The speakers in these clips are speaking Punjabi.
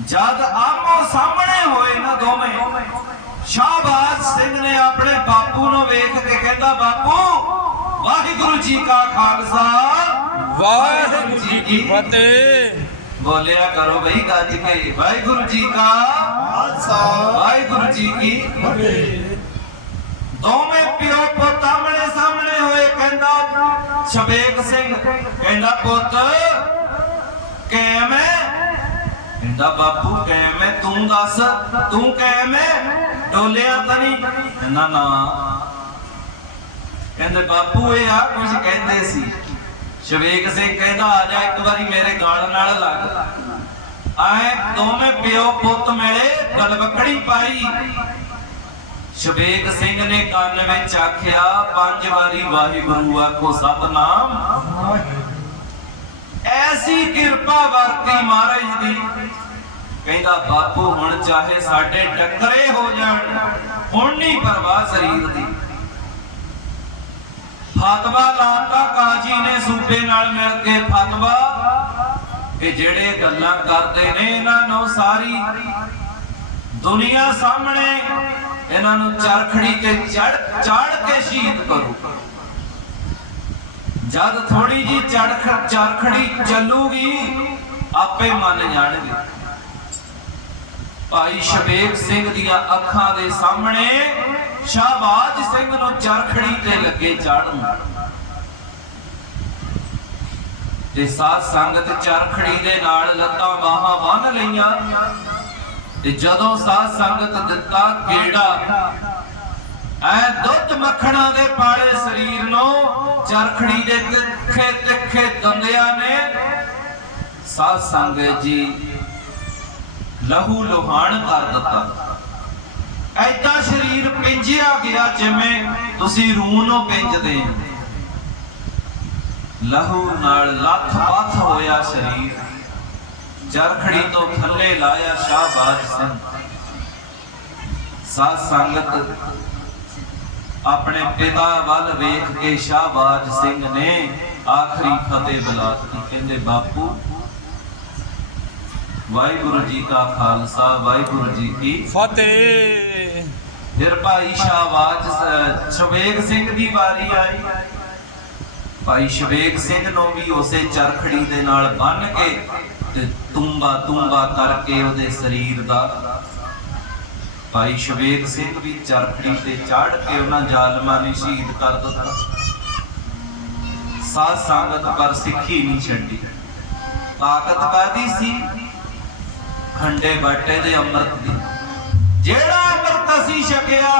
ਜਦ ਆਮੋ ਸਾਹਮਣੇ ਹੋਏ ਨਾ ਦੋਵੇਂ ਸ਼ਾਹਬਾਜ਼ ਸਿੰਘ ਨੇ ਆਪਣੇ ਬਾਪੂ ਨੂੰ ਵੇਖ ਕੇ ਕਹਿੰਦਾ ਬਾਪੂ ਵਾਹਿਗੁਰੂ ਜੀ ਕਾ ਖਾਲਸਾ। ਵਾਹਿਗੁਰੂ ਜੀ ਕੀ ਫਤਿਹ। ਬੋਲਿਆ ਕਰੋ ਬਈ ਗੱਜ ਕੇ ਵਾਹਿਗੁਰੂ ਜੀ ਕਾ ਖਾਲਸਾ। ਵਾਹਿਗੁਰੂ ਜੀ ਕੀ ਫਤਿਹ। ਦੋਵੇਂ ਪਿਓ ਪੁੱਤ ਆਮਣੇ ਸਾਹਮਣੇ ਹੋਏ ਕਹਿੰਦਾ ਸ਼ਬੇਕ ਸਿੰਘ। ਕਹਿੰਦਾ ਪੁੱਤ ਕਹਿੰਦਾ ਬਾਪੂ ਕਿਵੇਂ ਤੂੰ ਦੱਸ ਤੂੰ ਕਿਵੇਂ ਡੋਲਿਆ ਤਾਂ ਨਹੀਂ? ਕਹਿੰਦਾ ਨਾ। ਕਹਿੰਦੇ ਬਾਪੂ ਇਹ ਆ ਕੁਝ ਕਹਿੰਦੇ ਸੀ। ਸ਼ਬੇਕ ਸਿੰਘ ਕਹਿੰਦਾ ਆ ਜਾ ਇੱਕ ਵਾਰੀ ਮੇਰੇ ਗਾਲ ਨਾਲ ਲੱਗ। ਆਏ ਦੋਵੇਂ ਪਿਓ ਪੁੱਤ ਮਿਲੇ ਗਲਵਕੜੀ ਪਾਈ। ਸ਼ਬੇਕ ਸਿੰਘ ਨੇ ਕੰਨ ਵਿੱਚ ਆਖਿਆ ਪੰਜ ਵਾਰੀ ਵਾਹਿਗੁਰੂ ਆਖੋ ਸਤਨਾਮ। ਐਸੀ ਕਿਰਪਾ ਵਰਤੀ ਮਹਾਰਾਜ ਦੀ। ਕਹਿੰਦਾ, ਬਾਪੂ, ਹੁਣ ਚਾਹੇ ਸਾਡੇ ਟੱਕਰੇ ਹੋ ਜਾਣ, ਹੁਣ ਨਹੀਂ ਪਰਵਾਹ ਸਰੀਰ ਦੀ। ਫਤਵਾ ਲਾਤਾ ਕਾਜੀ ਨੇ ਸੂਬੇ ਨਾਲ ਮਿਲ ਕੇ ਫਤਵਾ ਕਿ ਜਿਹੜੇ ਗੱਲਾਂ ਕਰਦੇ ਨੇ ਇਹਨਾਂ ਨੂੰ ਸਾਰੀ ਦੁਨੀਆ ਸਾਹਮਣੇ ਇਹਨਾਂ ਨੂੰ ਚਰਖੜੀ ਤੇ ਚੜ ਚੜ ਕੇ ਸ਼ਹੀਦ ਕਰੋ। ਜਦ ਥੋੜੀ ਜੀ ਚੜਖ, ਚਰਖੜੀ ਚੱਲੂਗੀ, ਆਪੇ ਮੰਨ ਜਾਣਗੇ। ਭਾਈ ਸ਼ਬੇਕ ਸਿੰਘ ਦੀਆਂ ਅੱਖਾਂ ਦੇ ਸਾਹਮਣੇ ਸ਼ਾਹਬਾਜ਼ ਸਿੰਘ ਨੂੰ ਚਰਖੜੀ ਤੇ ਲੱਗੇ ਚੜਨ ਤੇ ਸਾਧ ਸੰਗਤ ਚਰਖੜੀ ਦੇ ਨਾਲ ਲੱਤਾਂ ਬਾਹਾਂ ਬੰਨ ਲਈਆਂ। ਤੇ ਜਦੋਂ ਸਾਧ ਸੰਗਤ ਦਿੱਤਾ ਗੇੜਾ, ਐ ਦੁੱਧ ਮੱਖਣਾ ਦੇ ਪਾਲੇ ਸਰੀਰ ਨੂੰ ਚਰਖੜੀ ਦੇ ਤਿੱਖੇ ਤਿੱਖੇ ਦੰਦਿਆਂ ਨੇ ਸਾਧ ਸੰਗਤ ਜੀ ਲਹੂ ਲੋਹਾਣ ਕਰ ਦਿੱਤਾ। ਐਦਾਂ ਸਰੀਰ ਪਿੰਜਿਆ ਗਿਆ ਜਿਵੇਂ ਤੁਸੀਂ ਰੂਹ ਨੂੰ ਪਿੰਜਦੇ ਹੋ। ਲਹੂ ਨਾਲ ਲੱਥ ਪੱਥ ਹੋਇਆ ਸਰੀਰ। ਚਰਖੜੀ ਤੋਂ ਥੱਲੇ ਲਾਇਆ ਸ਼ਾਹਬਾਜ਼ ਸਿੰਘ। ਸਾਧ ਸੰਗਤ, ਆਪਣੇ ਪਿਤਾ ਵੱਲ ਵੇਖ ਕੇ ਸ਼ਾਹਬਾਜ਼ ਸਿੰਘ ਨੇ ਆਖਰੀ ਫਤਿਹ ਬੁਲਾਤੀ। ਕਹਿੰਦੇ, ਬਾਪੂ ਵਾਹਿਗੁਰੂ ਜੀ ਕਾ ਖਾਲਸਾ ਵਾਹਿਗੁਰੂ ਜੀ ਕੀ ਫਤਿਹ। ਫਿਰ ਭਾਈ ਸ਼ਾਹਬਾਜ਼ ਸ- ਸ਼ਵੇਕ ਸਿੰਘ ਦੀ ਵਾਰੀ ਆਈ। ਭਾਈ ਸ਼ਵੇਕ ਸਿੰਘ ਨੂੰ ਵੀ ਉਸੇ ਚਰਖੜੀ ਦੇ ਨਾਲ ਬੰਨ ਕੇ ਤੇ ਤੁੰਬਾ ਤੁੰਬਾ ਕਰਕੇ ਉਹਦੇ ਸਰੀਰ ਦਾ ਭਾਈ ਸ਼ਵੇਕ ਸਿੰਘ ਵੀ ਚਰਖੜੀ ਤੇ ਚੜ ਕੇ ਉਹਨਾਂ ਜ਼ਾਲਮਾਂ ਨੇ ਸ਼ਹੀਦ ਕਰ ਦਿੱਤਾ। ਸਾਧ ਸੰਗਤ ਪਰ ਸਿੱਖੀ ਨਹੀਂ ਛੱਡੀ। ਤਾਕਤ ਕਾਦੀ ਸੀ। ਖੰਡੇ ਬਾਟੇ ਦੇ ਅੰਮ੍ਰਿਤ ਦੀ। ਜਿਹੜਾ ਅੰਮ੍ਰਿਤ ਅਸੀਂ ਛਕਿਆ,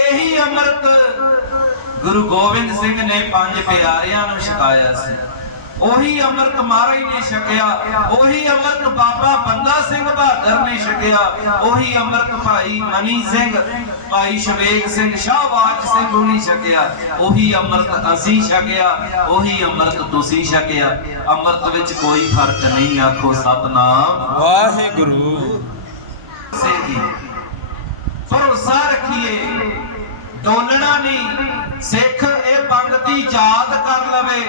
ਇਹੀ ਅੰਮ੍ਰਿਤ ਗੁਰੂ ਗੋਬਿੰਦ ਸਿੰਘ ਨੇ ਪੰਜ ਪਿਆਰਿਆਂ ਨੂੰ ਛਕਾਇਆ ਸੀ। ਉਹੀ ਅੰਮ੍ਰਿਤ ਮਹਾਰਾਜ ਨੇ ਛਕਿਆ, ਉਹੀ ਅੰਮ੍ਰਿਤ ਬਾਬਾ ਬੰਦਾ ਸਿੰਘ ਬਹਾਦਰ ਨੇ ਛਕਿਆ ਉਹੀ ਅੰਮ੍ਰਿਤ ਭਾਈ ਮਨੀ ਸਿੰਘ ਭਾਈ ਸ਼ਵੇਕ ਸਿੰਘ ਸ਼ਾਹਵਾਜ ਸਿੰਘ ਨਹੀਂ ਛਕਿਆ ਉਹੀ ਅੰਮ੍ਰਿਤ ਅਸੀਂ ਛਕਿਆ ਉਹੀ ਅੰਮ੍ਰਿਤ ਤੁਸੀਂ ਛਕਿਆ ਅੰਮ੍ਰਿਤ ਵਿੱਚ ਕੋਈ ਫ਼ਰਕ ਨਹੀਂ ਆਖੋ ਸਤਨਾਮ। ਵਾਹਿਗੁਰੂ। ਸੇ ਦੀ। ਭਰੋਸਾ ਰੱਖੀਏ ਡੋਲਣਾ ਨਹੀਂ ਸਿੱਖ ਇਹ ਯਾਦ ਕਰ ਲਵੇ।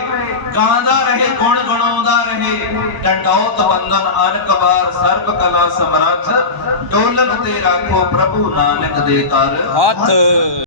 ਗਾਉਂਦਾ ਰਹੇ, ਗੁਣ ਗਣਾਉਂਦਾ ਰਹੇ। ਡੰਡੌਤ ਬੰਦਨ ਅਨਕਬਾਰ ਸਰਬ ਕਲਾ ਸਮਰੱਥ। ਡੋਲਨ ਤੇ ਰੱਖੋ ਪ੍ਰਭੂ ਨਾਨਕ ਦੇ ਕਰ। ਹੱਥ।